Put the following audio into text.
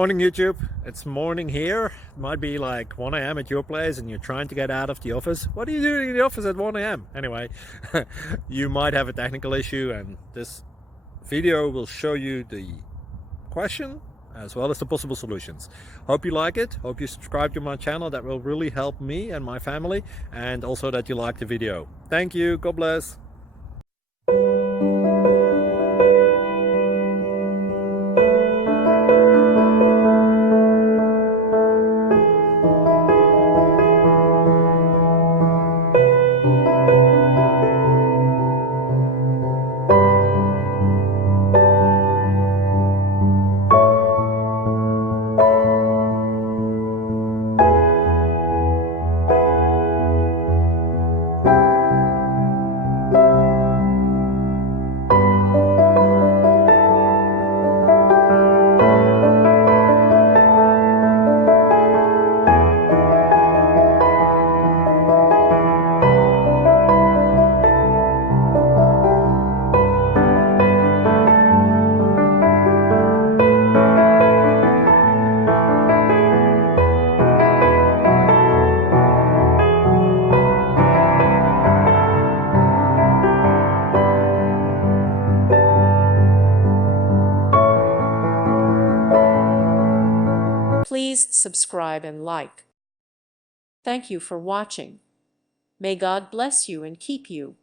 Morning YouTube, it's morning here. It might be like 1 a.m. at your place and you're trying to get out of the office. What are you doing in the office at 1 a.m.? Anyway, you might have a technical issue and this video will show you the question as well as the possible solutions. Hope you like it, hope you subscribe to my channel. That will really help me and my family, and also that you like the video. Thank you, God bless. Please subscribe and like. Thank you for watching. May God bless you and keep you.